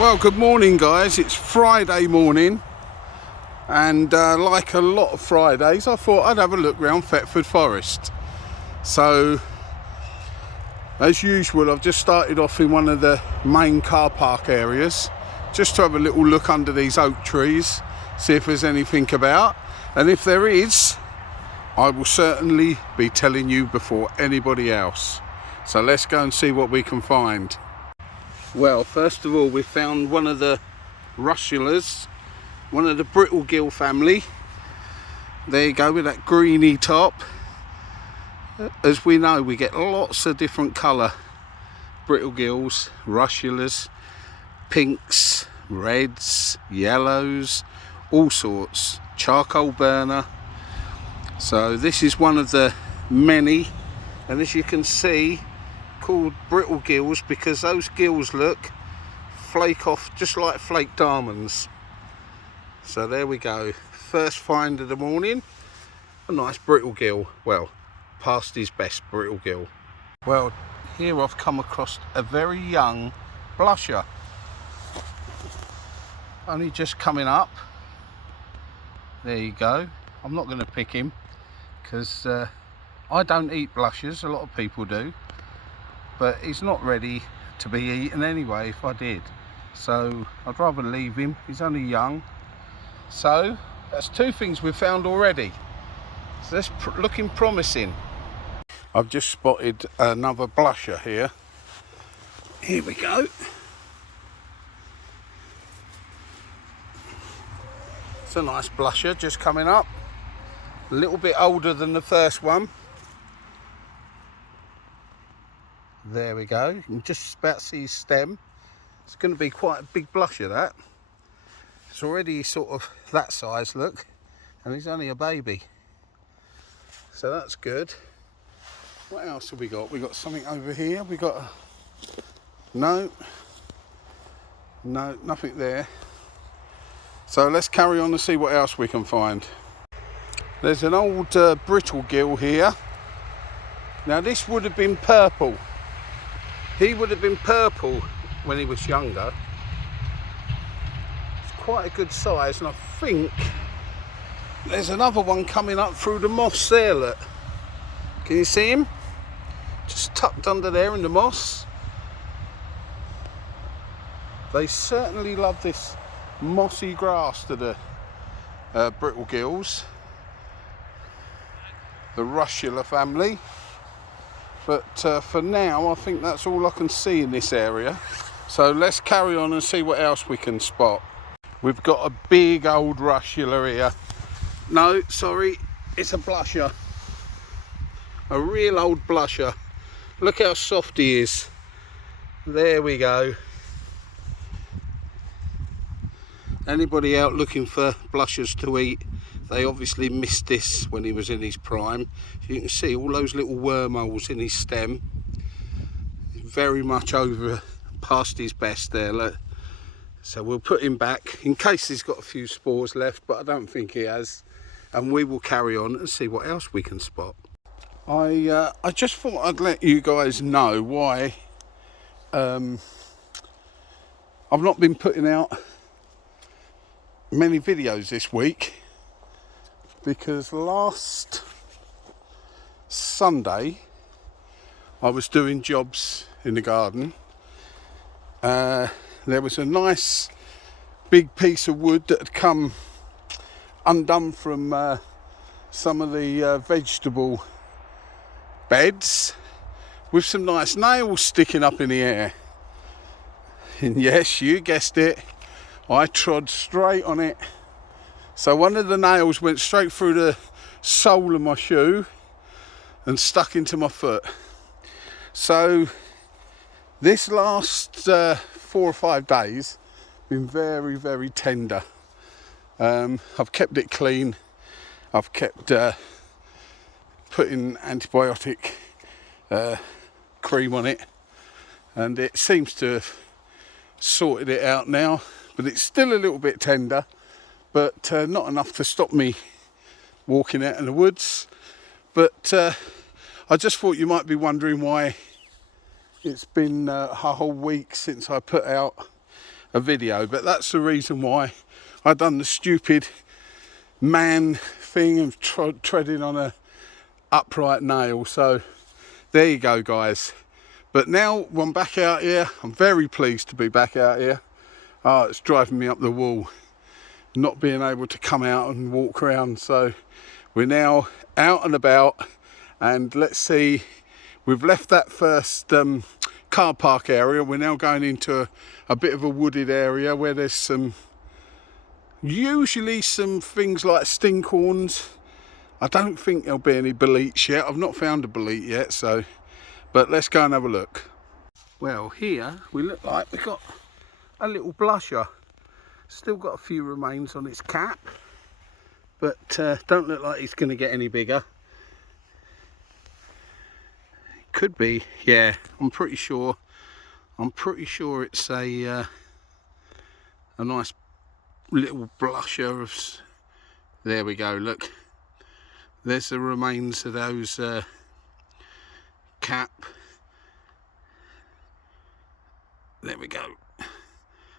Well, good morning guys, it's Friday morning and like a lot of Fridays I thought I'd have a look around Thetford Forest. So as usual I've just started off in one of the main car park areas just to have a little look under these oak trees, see if there's anything about, and if there is I will certainly be telling you before anybody else. So let's go and see what we can find. Well, first of all, we found one of the russulas, one of the brittlegill family. There you go with that greeny top. As we know, we get lots of different colour brittlegills, russulas, pinks, reds, yellows, all sorts, charcoal burner. So this is one of the many, and as you can see, called brittlegills because those gills look flake off just like flake diamonds. So there we go, first find of the morning, a nice brittlegill, well past his best brittlegill. Well, here I've come across a very young blusher, only just coming up. There you go. I'm not going to pick him because I don't eat blushers, a lot of people do, but he's not ready to be eaten anyway if I did, so I'd rather leave him. He's only young. So that's two things we've found already, so that's looking promising. I've just spotted another blusher here. Here we go. It's a nice blusher just coming up, a little bit older than the first one. There we go, you can just about see his stem. It's going to be quite a big blusher, that. It's already sort of that size, look, and he's only a baby. So that's good. What else have we got? We got something over here. We got no, nothing there. So let's carry on and see what else we can find. There's an old brittlegill here. Now this would have been purple. He would have been purple when he was younger. It's quite a good size, and I think there's another one coming up through the moss there, look. Can you see him? Just tucked under there in the moss. They certainly love this mossy grass to the brittlegills, the russula family. But for now, I think that's all I can see in this area. So let's carry on and see what else we can spot. We've got a big old russula here. No, sorry, it's a blusher. A real old blusher. Look how soft he is. There we go. Anybody out looking for blushers to eat, they obviously missed this when he was in his prime. You can see all those little wormholes in his stem. Very much over past his best there, look. So we'll put him back in case he's got a few spores left, but I don't think he has. And we will carry on and see what else we can spot. I just thought I'd let you guys know why I've not been putting out many videos this week, because last Sunday I was doing jobs in the garden. There was a nice big piece of wood that had come undone from some of the vegetable beds, with some nice nails sticking up in the air. And yes, you guessed it, I trod straight on it. So one of the nails went straight through the sole of my shoe and stuck into my foot. So this last 4 or 5 days been very, very tender. I've kept it clean. I've kept putting antibiotic cream on it, and it seems to have sorted it out now, but it's still a little bit tender, but not enough to stop me walking out in the woods. But I just thought you might be wondering why it's been a whole week since I put out a video, but that's the reason why I done the stupid man thing of treading on a upright nail. So there you go, guys. But now I'm back out here. I'm very pleased to be back out here. Oh, it's driving me up the wall not being able to come out and walk around. So we're now out and about, and let's see, we've left that first car park area. We're now going into a bit of a wooded area where there's usually some things like stinkhorns. I don't think there'll be any boletes yet. I've not found a bolete yet, so, but let's go and have a look. Well, here we look like we've got a little blusher. Still got a few remains on its cap, but don't look like it's going to get any bigger. Could be, yeah. I'm pretty sure it's a nice little blusher of. There we go. Look, there's the remains of those cap. There we go.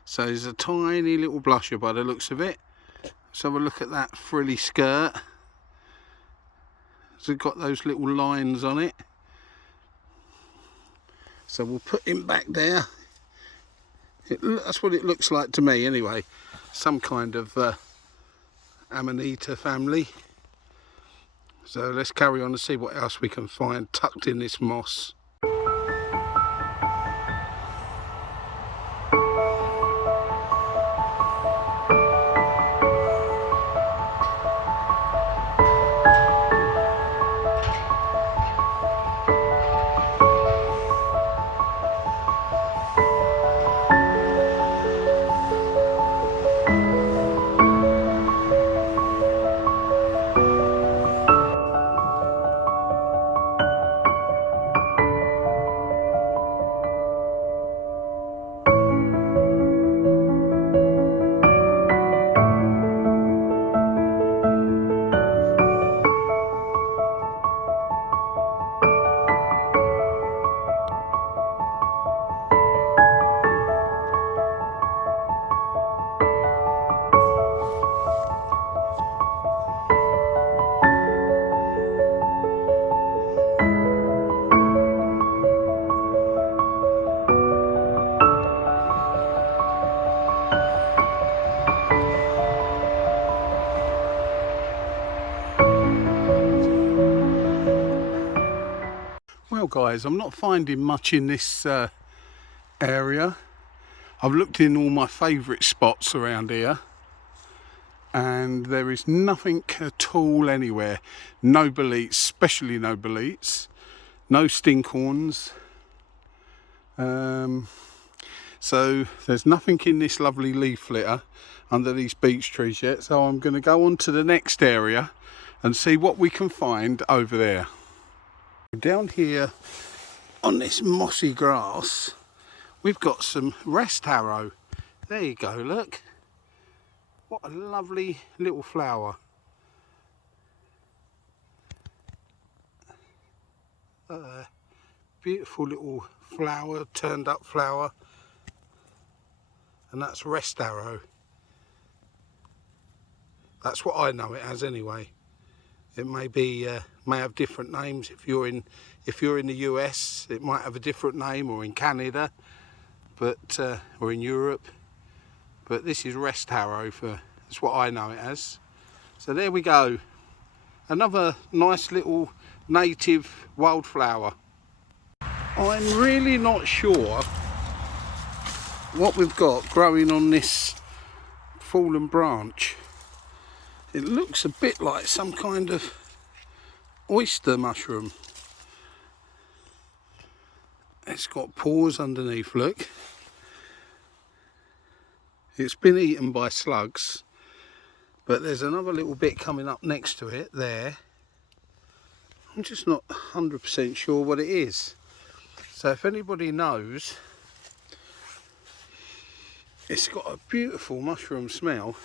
So there's a tiny little blusher by the looks of it. Let's have a look at that frilly skirt. So it's got those little lines on it. So we'll put him back there. That's what it looks like to me anyway. Some kind of Amanita family. So let's carry on and see what else we can find tucked in this moss. Well guys, I'm not finding much in this area. I've looked in all my favourite spots around here and there is nothing at all anywhere. No boletes, especially no boletes, no stinkhorns. So there's nothing in this lovely leaf litter under these beech trees yet, so I'm going to go on to the next area and see what we can find over there. Down here on this mossy grass we've got some rest harrow. There you go, look, what a lovely little flower. Beautiful little flower, turned up flower, and that's rest harrow. That's what I know it as anyway. It may be may have different names. If you're in the US, it might have a different name, or in Canada, but or in Europe. But this is rest harrow, that's what I know it as. So there we go, another nice little native wildflower. I'm really not sure what we've got growing on this fallen branch. It looks a bit like some kind of oyster mushroom. It's got pores underneath, look. It's been eaten by slugs, but there's another little bit coming up next to it there. I'm just not 100% sure what it is. So if anybody knows, it's got a beautiful mushroom smell,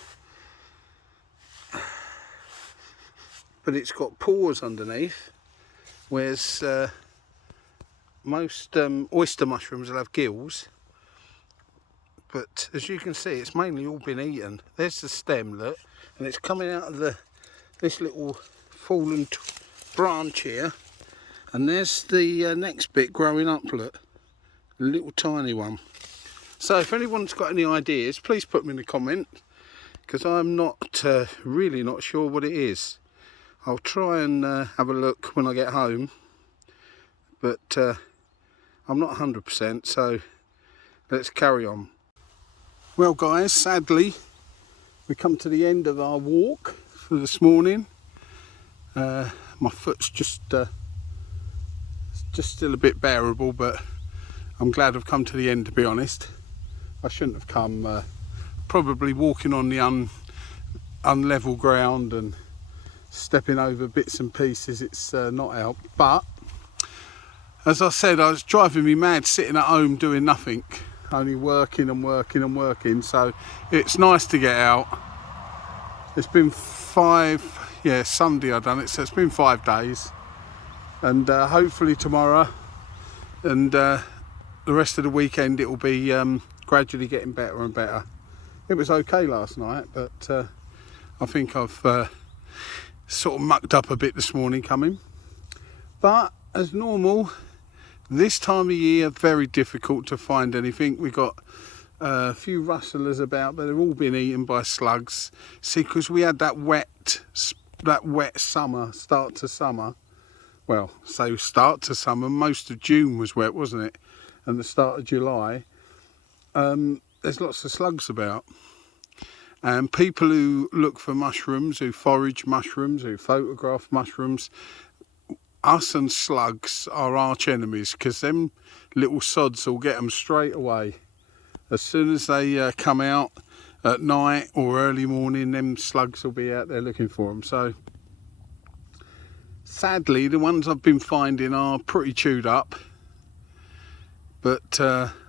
but it's got pores underneath, whereas most oyster mushrooms will have gills. but as you can see, it's mainly all been eaten. There's the stem, look, and it's coming out of this little fallen branch here, and there's the next bit growing up, look, a little tiny one. So if anyone's got any ideas, please put them in the comment, because I'm not really not sure what it is. I'll try and have a look when I get home, but I'm not 100%, so let's carry on. Well guys, sadly we come to the end of our walk for this morning. My foot's just still a bit bearable, but I'm glad I've come to the end, to be honest. I shouldn't have come, probably walking on the unlevel ground and stepping over bits and pieces, it's not helped. But as I said, I was driving me mad sitting at home doing nothing, only working and working and working, so it's nice to get out. It's been Sunday I've done it, so it's been 5 days, and hopefully tomorrow and the rest of the weekend it will be gradually getting better and better. It was okay last night, but I think I've sort of mucked up a bit this morning coming. But as normal, this time of year, very difficult to find anything. We got a few rustlers about, but they've all been eaten by slugs. See, because we had that wet summer, start to summer. Well, so start to summer, most of June was wet, wasn't it? And the start of July. There's lots of slugs about. And people who look for mushrooms, who forage mushrooms, who photograph mushrooms, us and slugs are arch enemies, because them little sods will get them straight away. As soon as they come out at night or early morning, them slugs will be out there looking for them. So sadly, the ones I've been finding are pretty chewed up, but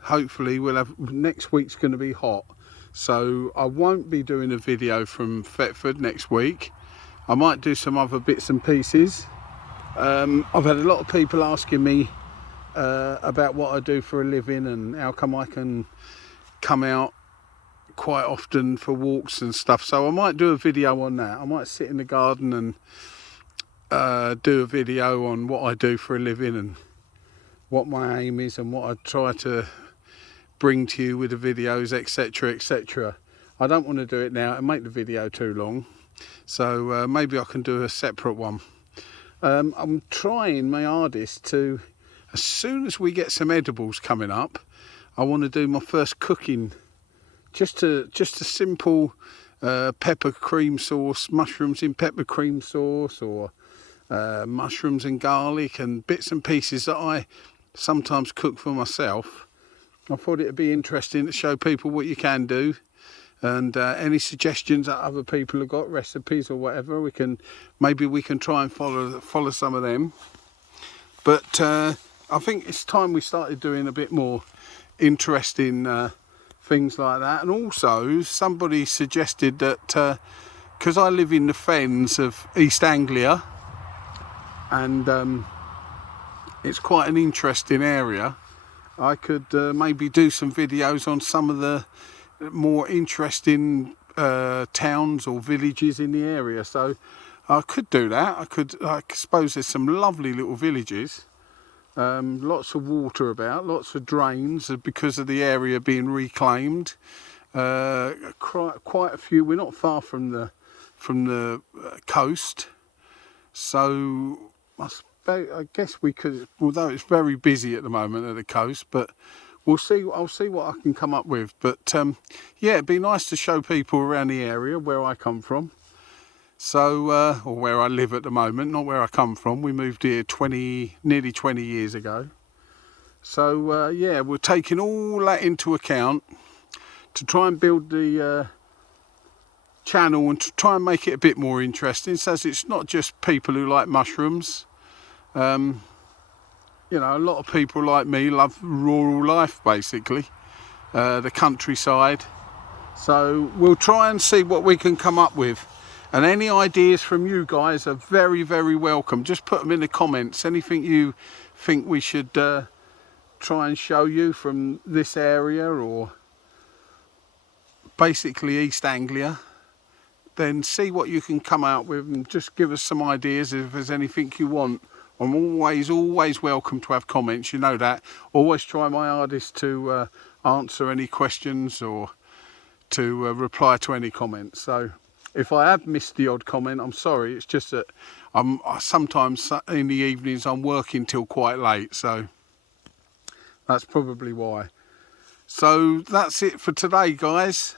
hopefully we'll have, next week's going to be hot, so I won't be doing a video from Thetford next week. I might do some other bits and pieces. I've had a lot of people asking me about what I do for a living and how come I can come out quite often for walks and stuff, so I might do a video on that. I might sit in the garden and do a video on what I do for a living and what my aim is and what I try to bring to you with the videos, etc, etc. I don't want to do it now and make the video too long, so maybe I can do a separate one. I'm trying my hardest to, as soon as we get some edibles coming up, I want to do my first cooking, just a simple pepper cream sauce, mushrooms in pepper cream sauce, or mushrooms and garlic and bits and pieces that I sometimes cook for myself. I thought it'd be interesting to show people what you can do, and any suggestions that other people have got, recipes or whatever, maybe we can try and follow some of them. But I think it's time we started doing a bit more interesting things like that. And also somebody suggested that because I live in the fens of East Anglia, and it's quite an interesting area, I could maybe do some videos on some of the more interesting towns or villages in the area. So I could do that. I suppose there's some lovely little villages, lots of water about, lots of drains because of the area being reclaimed. Quite a few. We're not far from the coast, so I guess we could, although it's very busy at the moment at the coast, but we'll see. I'll see what I can come up with. But yeah, it'd be nice to show people around the area where I come from. So, or where I live at the moment, not where I come from. We moved here nearly 20 years ago. So yeah, we're taking all that into account to try and build the channel and to try and make it a bit more interesting, so it's not just people who like mushrooms. You know, a lot of people like me love rural life, basically, the countryside. So we'll try and see what we can come up with. And any ideas from you guys are very, very welcome. Just put them in the comments. Anything you think we should try and show you from this area, or basically East Anglia, then see what you can come out with and just give us some ideas if there's anything you want. I'm always welcome to have comments, you know that. Always try my hardest to answer any questions or to reply to any comments. So if I have missed the odd comment, I'm sorry. It's just that sometimes in the evenings I'm working till quite late, so that's probably why. So that's it for today, guys.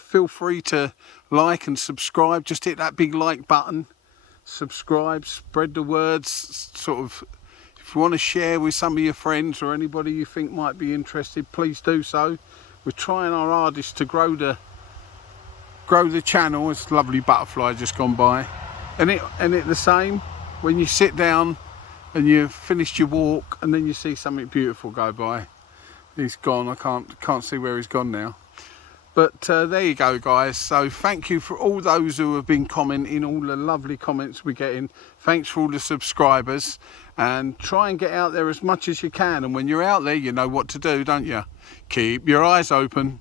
Feel free to like and subscribe. Just hit that big like button, subscribe, spread the words. Sort of, if you want to share with some of your friends or anybody you think might be interested, please do so. We're trying our hardest to grow the channel. It's a lovely butterfly just gone by. And it the same when you sit down and you've finished your walk and then you see something beautiful go by. He's gone. I can't see where he's gone now. But there you go, guys. So thank you for all those who have been commenting, all the lovely comments we're getting. Thanks for all the subscribers, and try and get out there as much as you can. And when you're out there, you know what to do, don't you? Keep your eyes open.